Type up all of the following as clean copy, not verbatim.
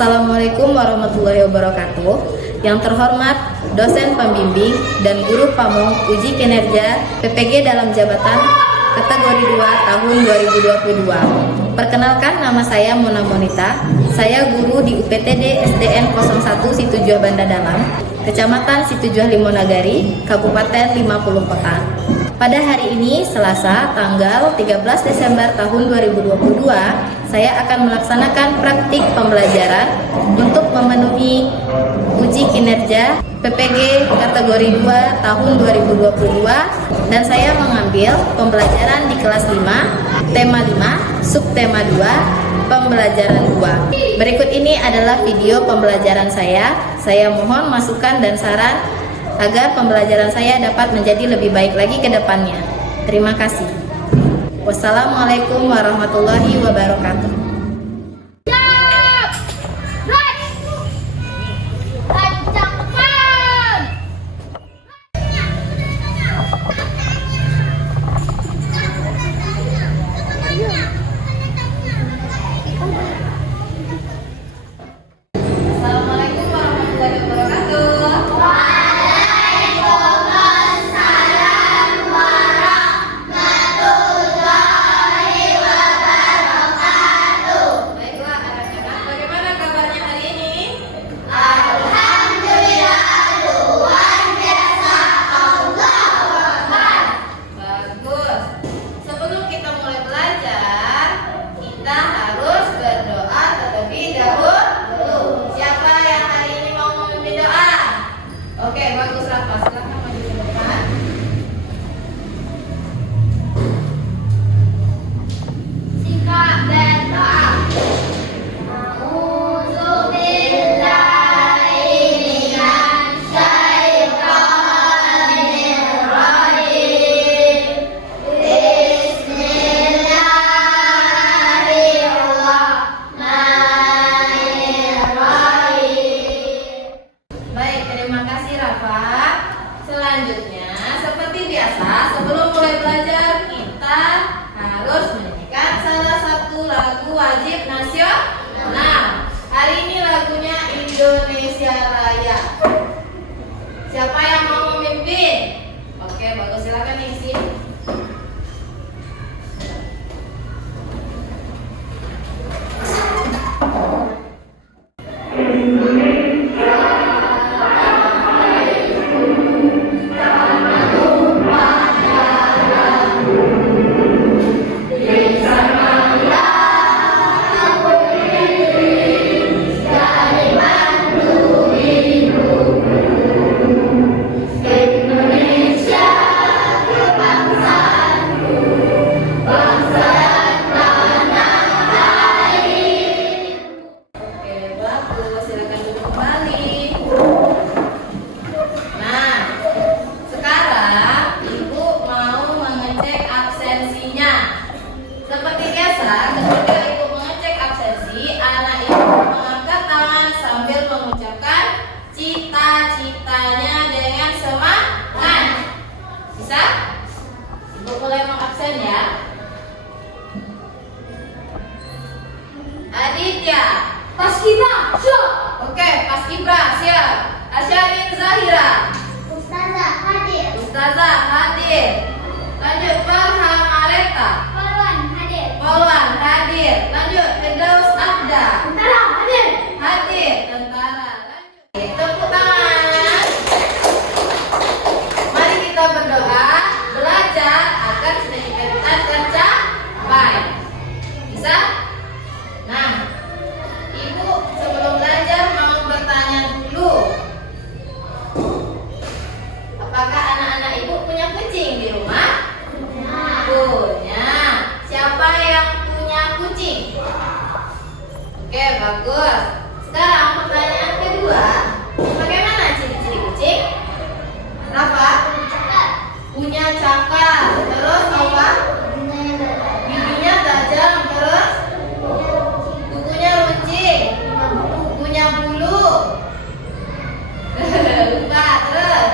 Assalamualaikum warahmatullahi wabarakatuh. Yang terhormat dosen pembimbing dan guru pamong uji kinerja PPG dalam jabatan kategori 2 tahun 2022. Perkenalkan, nama saya Mona Monita. Saya guru di UPTD SDN 01 Situjuh Banda Dalam, Kecamatan Situjuh Limonagari, Kabupaten 50 Kota. Pada hari ini, Selasa, tanggal 13 Desember tahun 2022, saya akan melaksanakan praktik pembelajaran untuk memenuhi uji kinerja PPG kategori 2 tahun 2022, dan saya mengambil pembelajaran di kelas 5, tema 5, subtema 2, pembelajaran 2. Berikut ini adalah video pembelajaran saya. Saya mohon masukan dan saran agar pembelajaran saya dapat menjadi lebih baik lagi ke depannya. Terima kasih. Wassalamualaikum warahmatullahi wabarakatuh. Oke, bagus Rafa. Silakan maju ke depan. Singkat dan doa. Selanjutnya, seperti biasa, sebelum mulai belajar, kita harus menyanyikan salah satu lagu wajib nasional. Hari ini lagunya Indonesia Raya. Siapa yang mau memimpin? Oke, bagus, silakan isi. Cita-citanya dengan semangat. Bisa? Ibu mulai mengabsen ya. Aditya, Paskibra, siap. Oke, Paskibra, siap. Asyarin Zahira, Ustazah hadir. Ustazah hadir. Lanjut, Farham Areta, Polwan hadir. Polwan hadir. Lanjut, Firdaus Abda, Tentara hadir. Hadir, tentara. Tepuk tangan. Mari kita berdoa, belajar agar cita-cita kita tercapai. Bisa? Nah, Ibu sebelum belajar mau bertanya dulu. Apakah anak-anak Ibu punya kucing di rumah? Punya. Siapa yang punya kucing? Oke, bagus. Sekarang pertanyaan kedua, bagaimana ciri-ciri kucing? Rafa? Punya cakar. Terus apa? Giginya tajam. Terus? Kukunya runcing. Punya bulu. Lupa. Terus?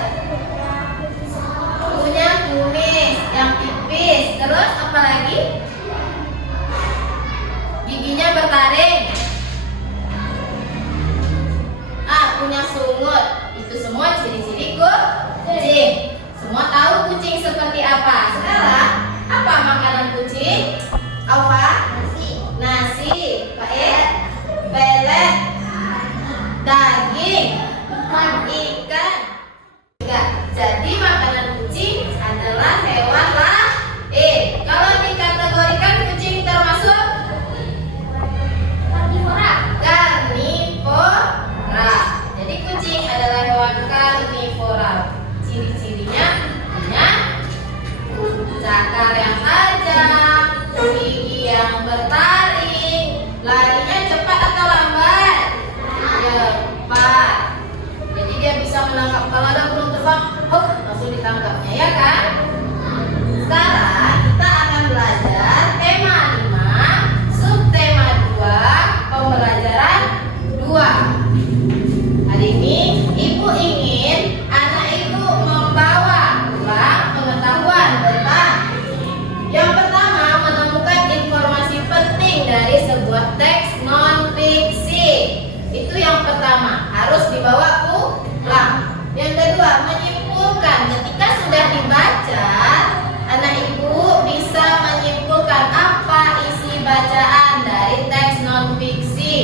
Punya kumis yang tipis. Terus apa lagi? Giginya bertaring. Semua tahu kucing seperti apa. Sekarang, apa makanan kucing? Apa? Nasi. Pelet, daging, ikan. Jadi makanan kucing adalah hewan lain. Kalau dikategorikan kucing termasuk karnivora. Jadi kucing adalah hewan karnivora. Ciri-cirinya punya cakar yang tajam, gigi yang bertaring, larinya cepat atau lambat? Cepat. Jadi dia bisa menangkap kalau ada burung terbang, langsung ditangkapnya, ya kan? Sekarang kita akan belajar tema 5, subtema 2, pembelajaran 2. Hari ini ibu ingin anak ibu membawa pulang pengetahuan tentang yang pertama, menemukan informasi penting dari sebuah teks non-fiksi. Itu yang pertama, harus dibawa pulang. Yang kedua, menyimpulkan. Ketika sudah dibaca, anak ibu bisa menyimpulkan apa isi bacaan dari teks non-fiksi.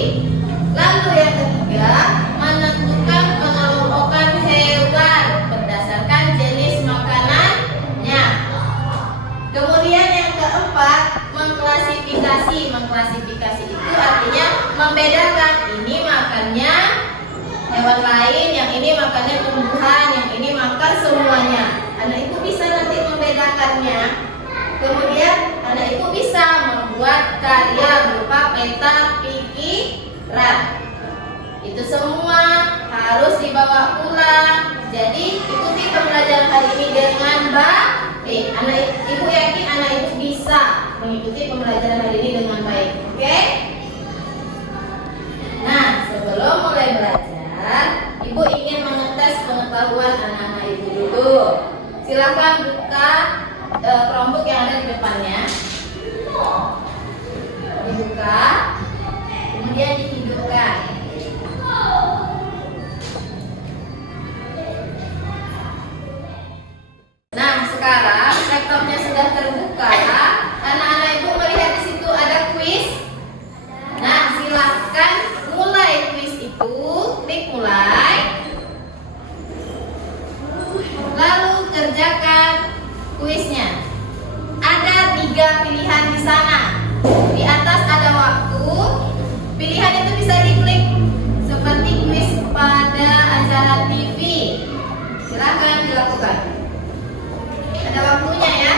Lalu yang ketiga, menentukan pengelompokan hewan berdasarkan jenis makanannya. Kemudian yang keempat, mengklasifikasi. Mengklasifikasi itu artinya membedakan, ini makannya hewan lain, yang ini makannya tumbuhan, yang ini makan semuanya. Anak ibu bisa nanti membedakannya. Kemudian anak ibu bisa membuat karya berupa peta pikiran. Itu semua harus dibawa pulang. Jadi ikuti pembelajaran hari ini dengan baik. Anak ibu yakin anak ibu bisa mengikuti pembelajaran hari ini dengan baik. Oke? Nah, sebelum mulai belajar, ibu ingin mengetes pengetahuan anak-anak ibu dulu. Silakan buka Chromebook yang ada di depannya. Dibuka, kemudian dihidupkan. Nah, sekarang laptopnya sudah terbuka. Anak-anak ibu melihat di situ ada kuis. Nah, silahkan mulai kuis itu. Klik mulai. Lalu kerjakan kuisnya. Ada 3 pilihan di sana. Di atas ada waktu. Pilihan itu bisa diklik seperti kuis pada acara TV. Silakan dilakukan. Ada waktunya ya.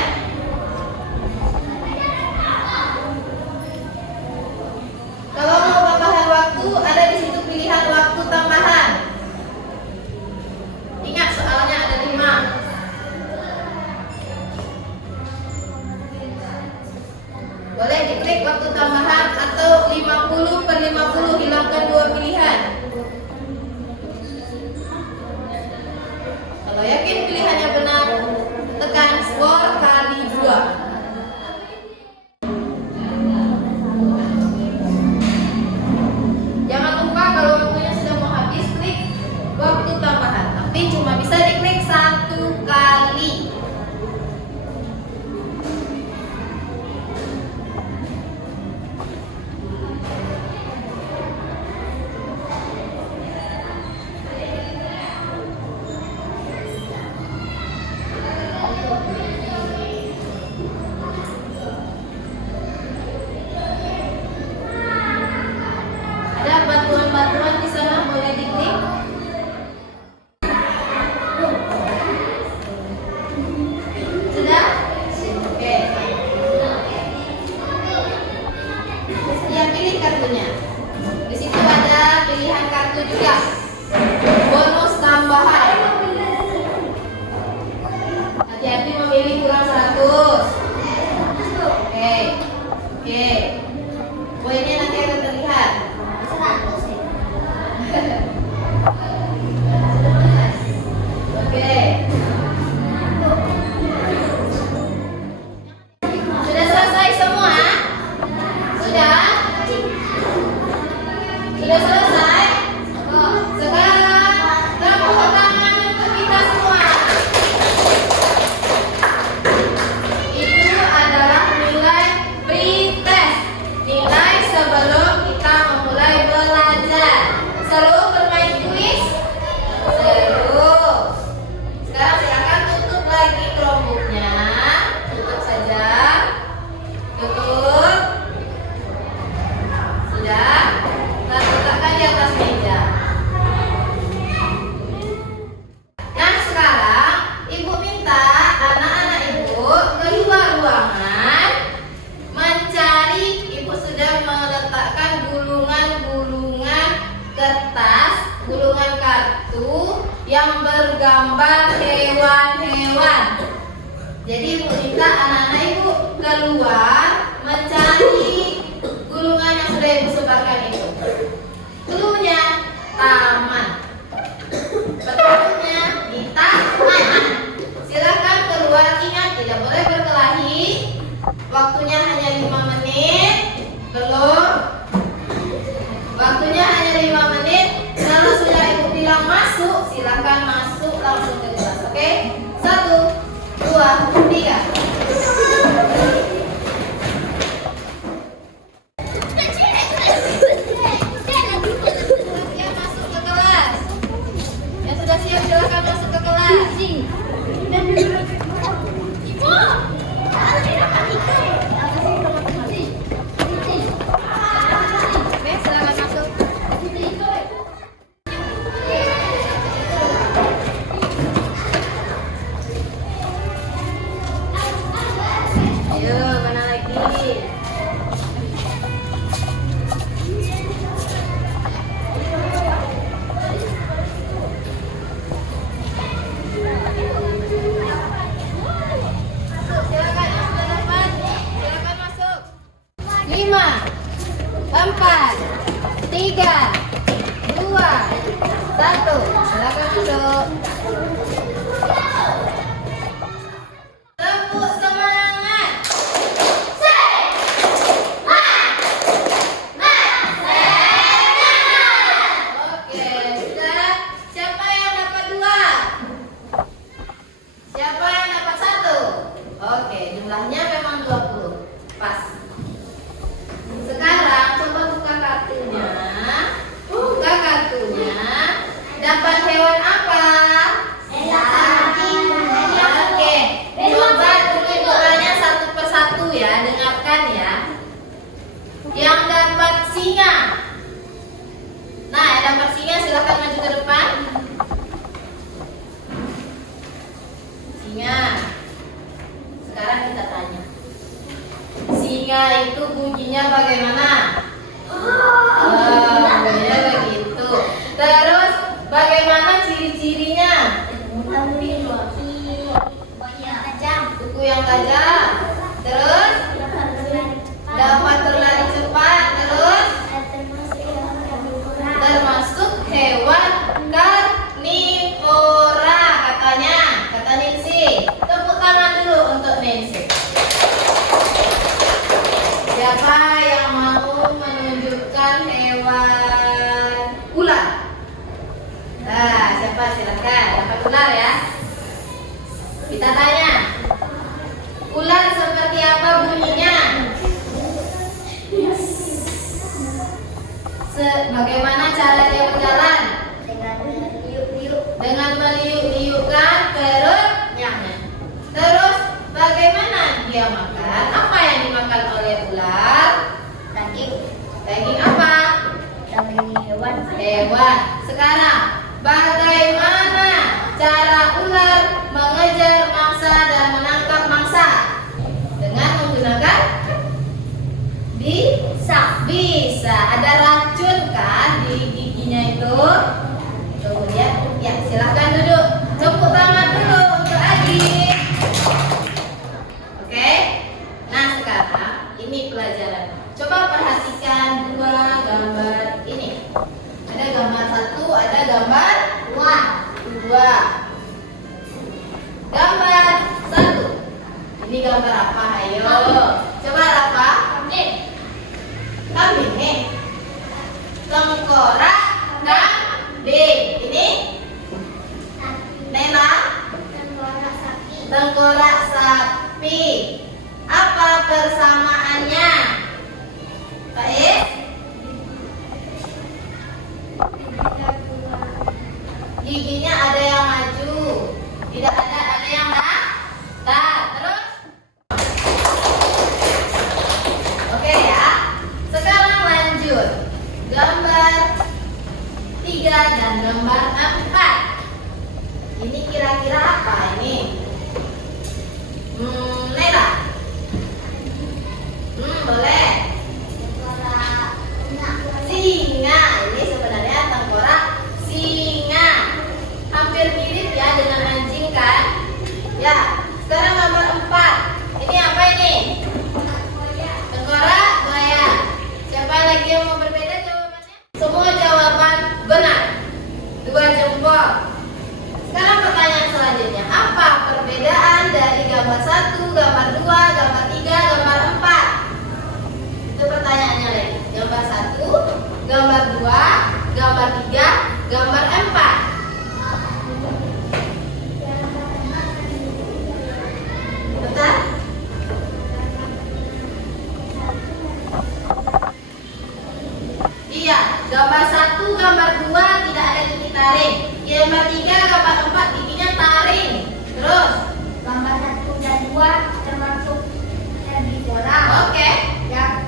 Kalau mau tambahan waktu, ada di situ pilihan waktu tambahan. Ingat soalnya ada 5. Boleh diklik waktu tambahan atau 50/50, hilangkan 2 pilihan. Kalau yakin pilihannya benar, tekan skor kali 2. Jangan lupa kalau waktunya sudah mau habis, klik waktu tambahan. Tapi cuma bisa diklik 1 kali. hewan-hewan. Jadi Ibu minta anak-anak Ibu keluar mencari gulungan yang sudah Ibu sebarkan itu. Cluenya taman. Betulnya di taman. Silakan keluar, ingat tidak boleh berkelahi. Waktunya hanya 5 menit. Belum. Waktunya hanya 5 menit. Kalau sudah Ibu bilang masuk, silakan masuk langsung ke kelas. Oke? 1, 2, 3. Tepuk semangat. Oke, sudah. Siapa yang dapat 2? Siapa yang dapat 1? Oke, jumlahnya memang 20. Pas. Sekarang coba buka kartunya. Buka kartunya. Dapat hewan apa? Oke, coba tulis doanya satu persatu ya, dengarkan ya. Yang dapat singa. Nah, yang dapat singa silakan maju ke depan. Singa. Sekarang kita tanya. Singa itu bunyinya bagaimana? Bunyinya begitu. Terus bagaimana ciri-cirinya? Kuku yang tajam. Terus dapat berlari cepat. Terus termasuk hewan karnivora katanya. Kata Nancy. Tepuk tangan dulu untuk Nancy. Siapa yang mau menunjukkan hewan ular? Nah, siapa? Silakan. Dapat ular ya. Kita tanya. Ular seperti apa bunyinya? Bagaimana cara dia berjalan? Dengan meliuk-liukkan perutnya. Terus bagaimana dia makan? Apa yang dimakan oleh ular? Daging apa? Hewan. Sekarang bagaimana cara ular mengejar mangsa dan menangkap mangsa? Dengan menggunakan bisa. Ada racun kan di giginya itu. Kemudian ya silahkan duduk. Tepuk tangan dulu untuk Adi. Oke. Nah sekarang ini pelajaran. Coba perhatikan 2 gambar ini. Ada gambar 1, ada gambar 2. Gambar 1. Ini gambar apa? Ayo. Coba Rafa. Kambing nih. Tengkorak kambing. Ini Nela. Tengkorak sapi. Apa persamaannya? Pak Is? Giginya ada yang maju, tidak ada yang tak. Terus? Oke ya. Sekarang lanjut. Gambar 3 dan gambar 4. Ini kira-kira apa ini? Nela. gambar 1, gambar 2, gambar 3, gambar 4. Itu pertanyaannya lagi. Gambar 1, gambar 2, gambar 3, gambar 4. Betul? Iya, gambar 1, gambar 2 tidak ada gigi taring. Gambar 3, gambar 4 giginya taring. Terus Gambar 1 dan 2 termasuk herbivora. Oke. Yang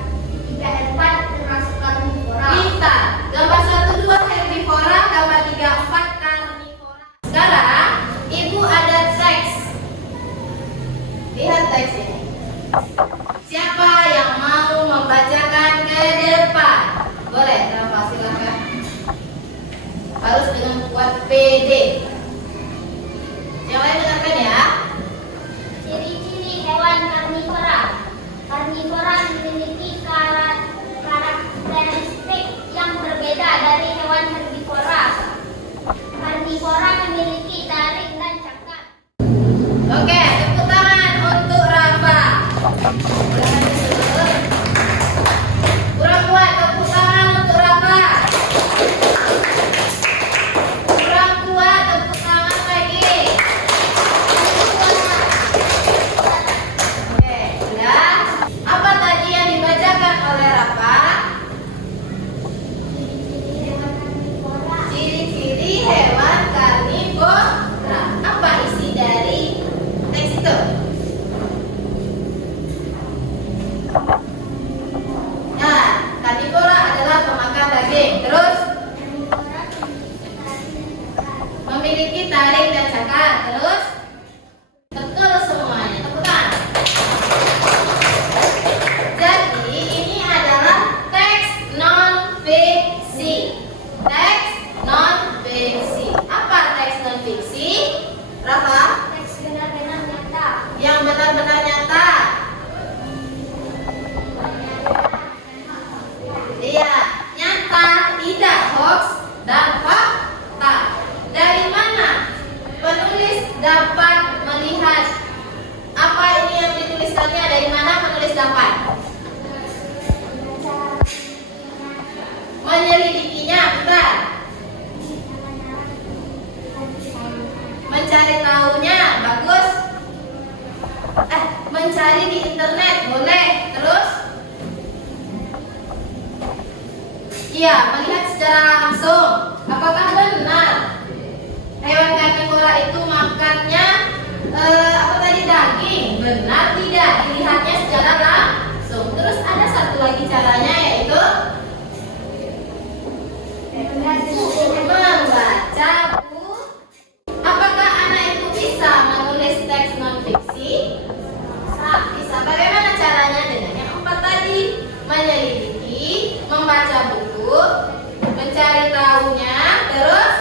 3 dan 4 termasuk karnivora. Bisa. Gambar 1, 2 herbivora, gambar 3, 4 karnivora. Sekarang Ibu ada teks. Lihat teks ini. Siapa yang mau membacakan ke depan? Boleh, Rafa, silakan. Harus dengan kuat PD. Yang lain dengarkan ya. Ciri-ciri hewan karnivora. Karnivora memiliki karakteristik yang berbeda dari hewan herbivora. Karnivora memiliki taring dan cakar. Oke, tepuk tangan untuk Rafa. Kurang kuat, tepuk tangan untuk Rafa. Kurang kuat, tepuk tangan lagi. Oke, sudah. Apa tadi yang dibacakan oleh Rafa? Ciri-ciri hewan karnivora. Apa isi dari teks itu? Nah, karnivora adalah pemakan daging. Terus memiliki taring dan cakar. Terus betul semuanya. Tepuk tangan. Jadi ini adalah teks non-fiksi. Teks non-fiksi. Apa teks non-fiksi? Rafa? Teks benar-benar nyata. Yang benar-benar nyata. Iya, nyata, tidak hoax dan fakta. Dari mana penulis dapat melihat apa ini yang dituliskannya? Dari mana penulis dapat menyelidikinya? Betul. Mencari tahunya, bagus. Mencari di internet, boleh. Terus? Iya, melihat secara langsung. Apakah benar hewan karnivora itu makannya apa tadi, daging? Benar tidak? Dilihatnya secara langsung. Terus ada satu lagi caranya, yaitu membaca buku. Apakah anak itu bisa menulis teks non-fiksi? Bisa. Bagaimana caranya? Dengan yang 4 tadi. Menyelidiki, membaca buku, mencari tahunya, terus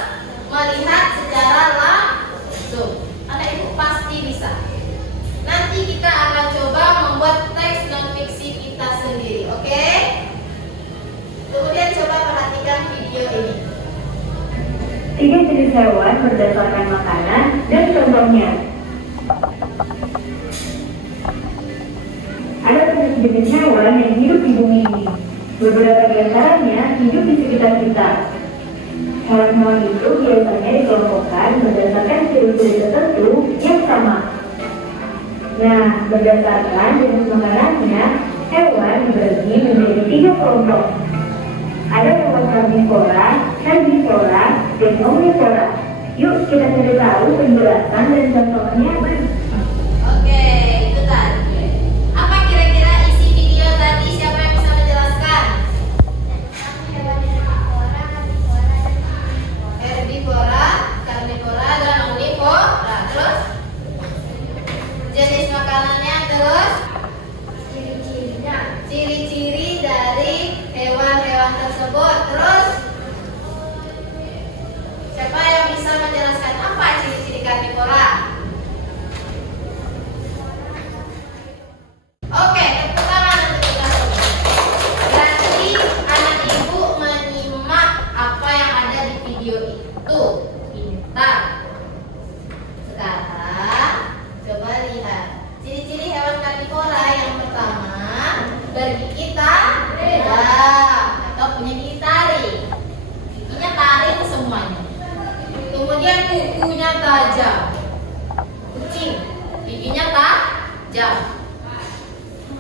melihat secara langsung. Anak ibu pasti bisa. Nanti kita akan coba membuat teks non-fiksi kita sendiri, oke? Kemudian coba perhatikan video ini. 3 jenis hewan berdasarkan makanan dan contohnya. Ada 7 jenis hewan yang hidup di bumi ini. Beberapa di antaranya hidup di sekitar kita. Hewan-hewan itu biasanya dikelompokkan berdasarkan ciri-ciri tertentu yang sama. Nah, berdasarkan jenis makanannya, hewan dibagi menjadi 3 kelompok. Ada hewan karnivora, herbivora, dan omnivora. Yuk kita cari tahu penjelasan dan contohnya. Oke, itu tadi. Apa kira-kira isi video tadi? Siapa yang bisa menjelaskan? Herbivora, karnivora, dan omnivora. Terus jenis makanannya, terus ciri-ciri dari hewan-hewan tersebut. Terus siapa yang bisa menjelaskan apa ciri-ciri karnivora? jam.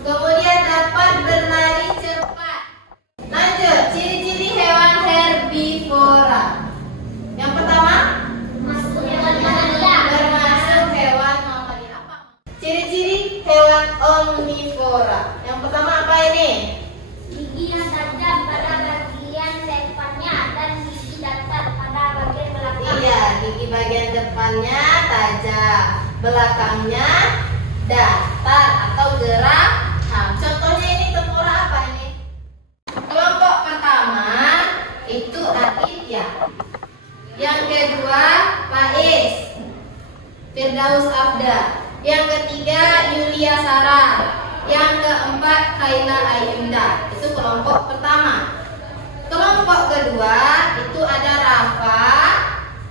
Kemudian dapat berlari cepat. Lanjut, ciri-ciri hewan herbivora. Yang pertama, Masuk hewan mamalia. termasuk hewan mamalia. Apa? Ciri-ciri hewan omnivora. Yang pertama apa ini? Gigi yang tajam pada bagian depannya dan gigi datar pada bagian belakang. Iya, gigi bagian depannya tajam, belakangnya datar atau gerak. Nah, contohnya ini tengkorak apa ini? Kelompok pertama itu Aditya. Yang kedua Faiz, Firdaus Afda. Yang ketiga Yulia Sarah. Yang keempat Kaila Ayunda. Itu kelompok pertama. Kelompok kedua itu ada Rafa,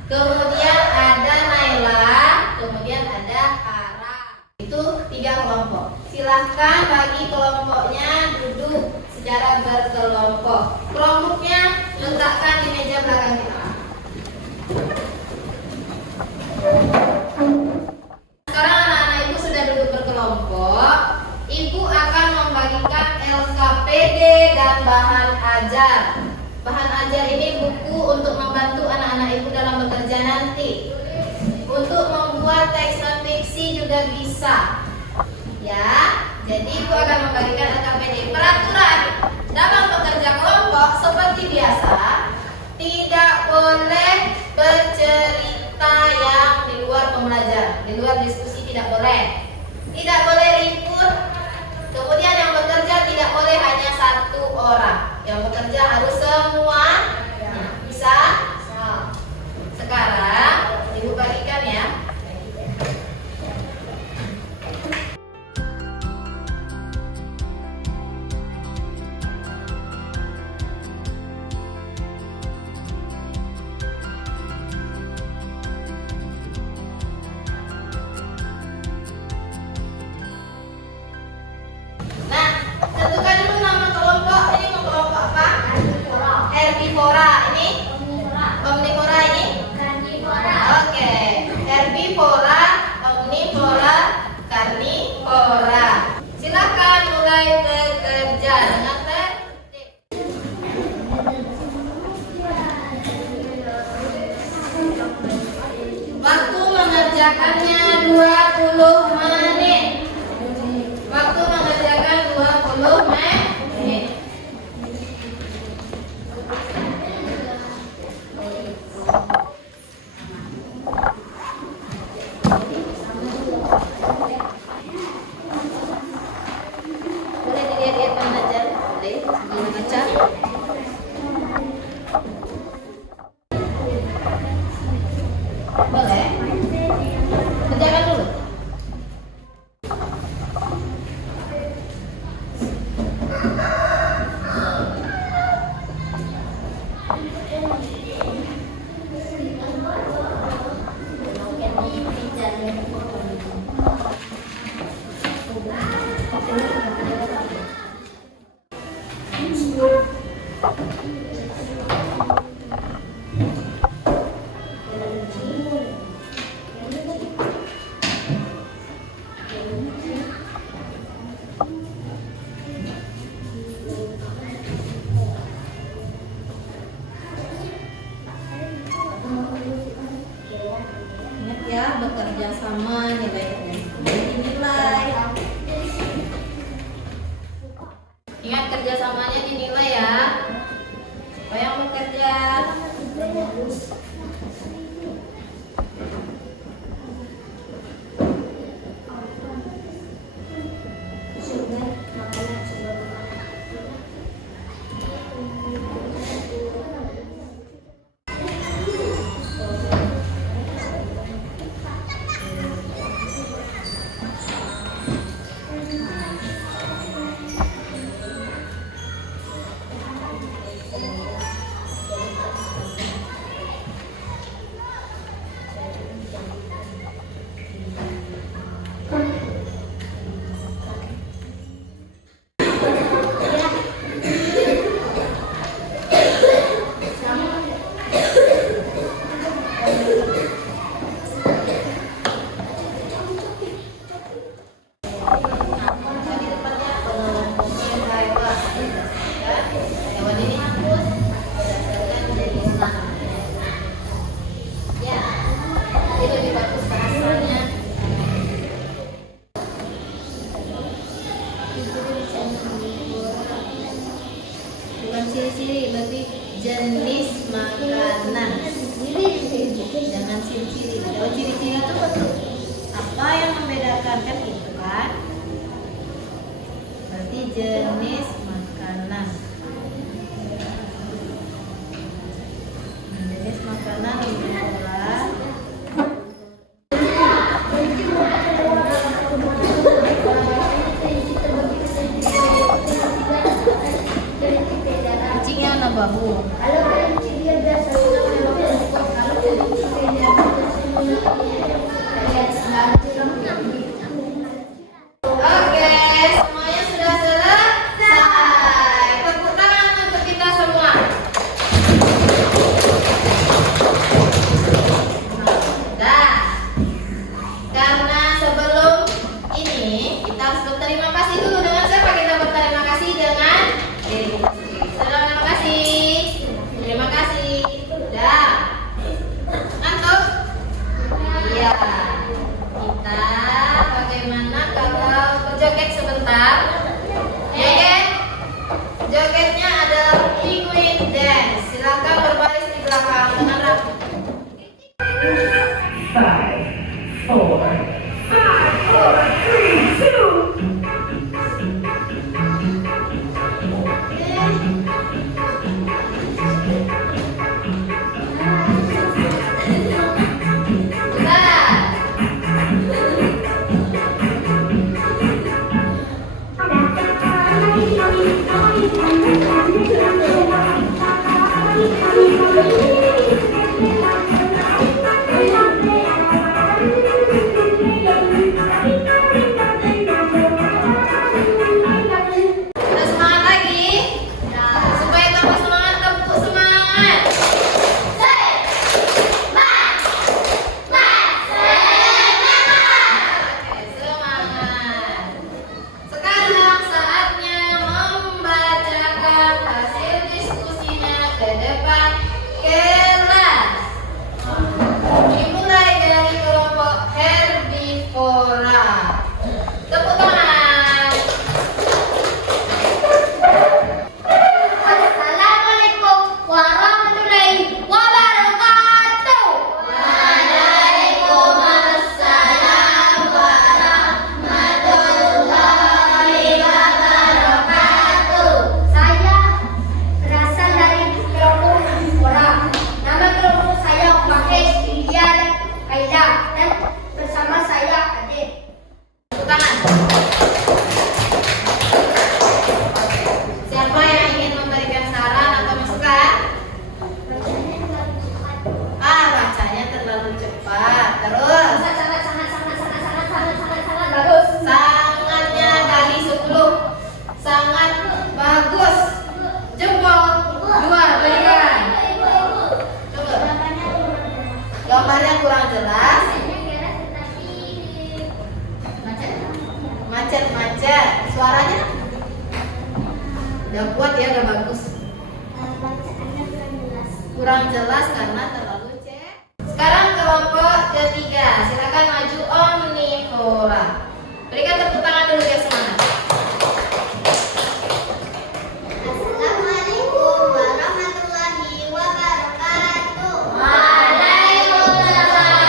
kemudian ada Naila, kemudian ada Ara. Itu 3 kelompok. Silahkan bagi kelompoknya duduk secara berkelompok. Kelompoknya letakkan di meja belakang kita. Sekarang anak-anak ibu sudah duduk berkelompok. Ibu akan membagikan LKPD dan bahan ajar. Bahan ajar ini buku untuk membantu anak-anak ibu dalam bekerja nanti. Untuk membuat teks non fiksi juga bisa. Ya, jadi ibu akan membagikan LKPD. Peraturan dalam bekerja kelompok seperti biasa, tidak boleh bercerita yang di luar pembelajaran, di luar diskusi tidak boleh. Tidak boleh ribut. Kemudian yang bekerja tidak boleh hanya 1 orang. Yang bekerja harus semua. Bisa? Sekarang ibu bagikan ya. Nah, tentukan dulu nama kelompok. Ini mau kelompok apa? Herbivora. Ini? Omnivora ini? Oke. Herbivora, omnivora, karnivora. Silakan mulai bekerja dengan tertib. Waktu mengerjakannya 20 menit. Waktu mengerjakan 20 menit. Boleh dilihat-lihat mana aja? Boleh, sebelum baca. Boleh. Kerjakan dulu. Ingat ya, bekerja sama nilainya. Dinilai. Ingat kerjasamanya dinilai ya. Siapa yang bekerja? sebentar kan itu kan? Berarti jenis makanan. Jenis makanan adalah kucingnya warna bahu. Oke, semuanya sudah selesai. Tepuk tangan untuk kita semua. Dah. Karena sebelum ini kita harus berterima kasih dulu. Dengan siapa kita berterima kasih? Dengan diri kita sendiri. Terima kasih. Terima kasih. Dah. Ngantuk? Iya. Kita bagaimana kalau berjoget sebentar? Joget. Jogetnya adalah penguin dance. Silakan berbaris di belakang dengan rapi. 5, 4, 3, 2. Udah semangat lagi? Supaya tambah semangat, tepuk semangat. Oke, semangat. Sekarang saatnya membacakan hasil diskusinya ke depan kelas. Dimulai dari kelompok herbivora. Tepuk tangan. Assalamualaikum warahmatullahi wabarakatuh. Waalaikumsalam warahmatullahi wabarakatuh. Saya berasal dari kelompok herbivora. Nama kelompok saya Wahid, Indian, Aida, dan bersama saya Adit. Tepuk tangan. Siapa yang ingin memberikan saran atau masukan? Bacanya terlalu cepat. Terus Sangat bagus. sangatnya kali 10. Sangat bagus. Jempol 2 berikan. Coba. Gambarnya kurang jelas. Macet-macet. Suaranya udah kuat ya, udah bagus. Kurang jelas karena terlalu cek. Sekarang kelompok ketiga, silakan maju omnivora. Berikan tepuk tangan dulu ya semangat. Assalamualaikum warahmatullahi wabarakatuh. Waalaikumsalam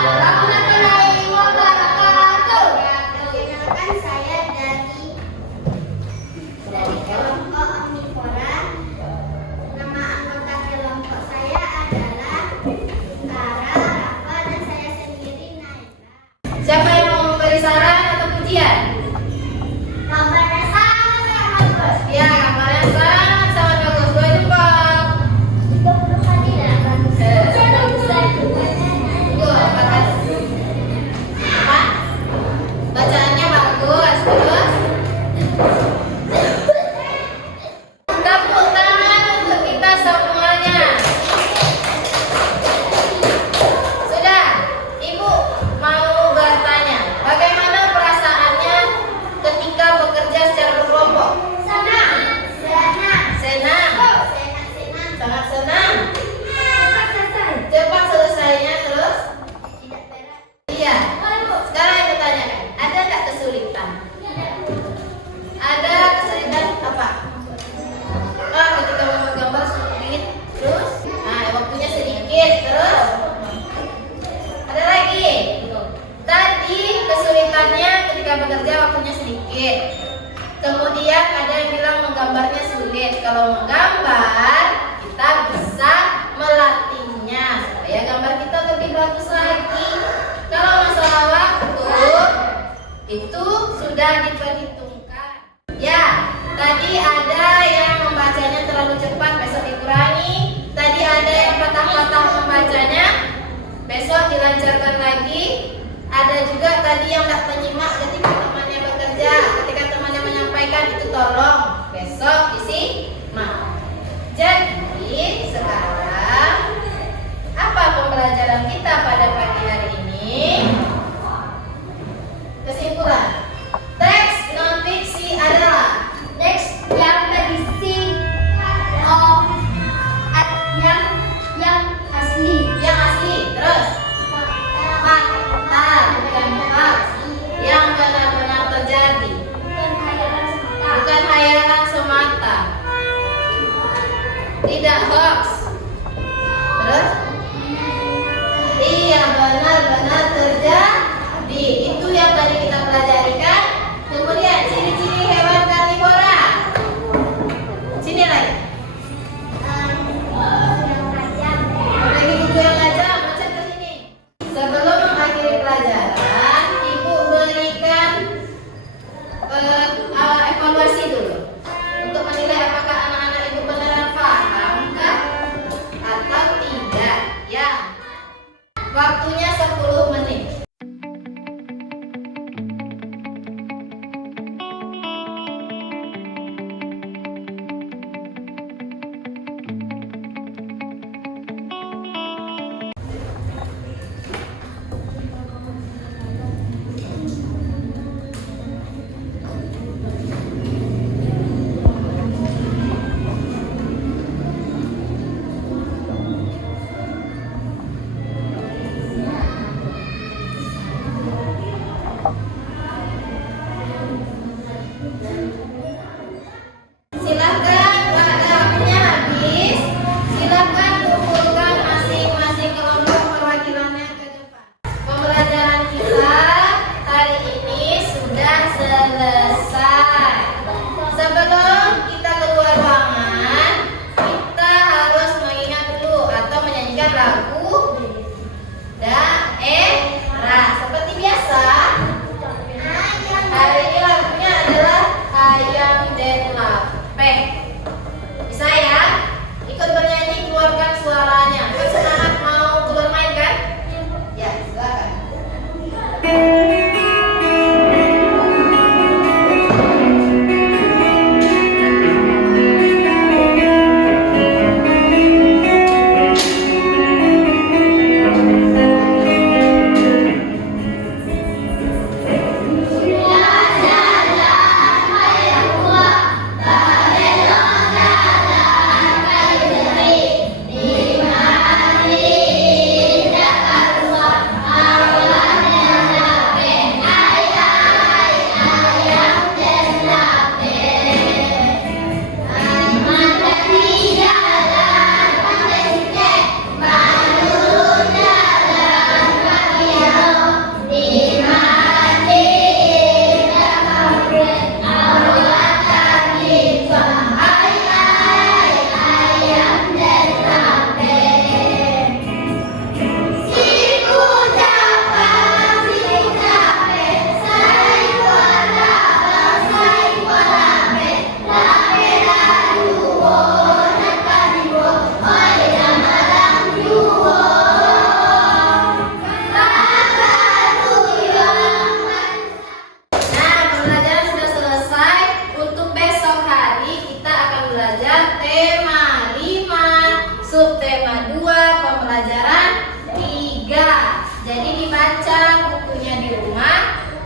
warahmatullahi wabarakatuh. Perkenalkan saya dari kelompok omnivora. Nama anggota kelompok saya adalah Tara, Rafa, dan saya sendiri Naila. Siapa yang mau memberi saran atau pujian? Gambarnya sangat bagus. Ya, gambarnya sangat bagus. 2 jempol. 30 kali 8. Tuh, apa? Bacaannya bagus. Terus tepuk tangan untuk kita semuanya. Sudah, Ibu mau bertanya, bagaimana perasaannya kesulitannya ketika bekerja waktunya sedikit. Kemudian ada yang bilang menggambarnya sulit. Kalau menggambar, kita bisa melatihnya supaya gambar kita lebih bagus lagi. Kalau masalah waktu, itu sudah diperhitungkan. Ya, tadi ada yang membacanya terlalu cepat, besok dikurangi. Tadi ada yang patah-patah membacanya, besok dilancarkan lagi. Ada juga tadi yang tidak menyimak ketika temannya bekerja, ketika temannya menyampaikan, itu tolong besok disimak. Jadi sekarang apa pembelajaran kita pada pagi hari ini? Kesimpulan, teks non-fiksi adalah Teks yang berisi yang asli. yang asli, terus fakta, bukan hoax, yang benar-benar terjadi, bukan hayalan semata, tidak hoax. Terus iya, benar-benar terjadi. Itu yang tadi kita pelajari kan. Kemudian ciri-ciri hewan karnivora. Sini lagi. Bagi buku yang tajam, baca ke sini. Sebelum mengakhiri pelajaran, Ibu berikan evaluasi dulu untuk menilai apakah anak-anak Ibu beneran paham kah atau tidak. Ya. Waktunya 10 menit. Silakan, pada waktunya habis. Silakan kumpulkan masing-masing kelompok perwakilannya ke depan. Pembelajaran kita hari ini sudah selesai. Sebelum kita keluar ruangan, kita harus mengingat dulu atau menyanyikan lagu daerah. Seperti biasa, hari ini lagunya adalah Ayam dan Lape. Bisa ya? Ikut bernyanyi, keluarkan suaranya. Kan semangat mau bermain kan? Ya, silakan.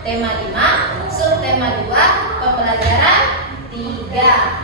Tema 5, subtema 2, pembelajaran 3.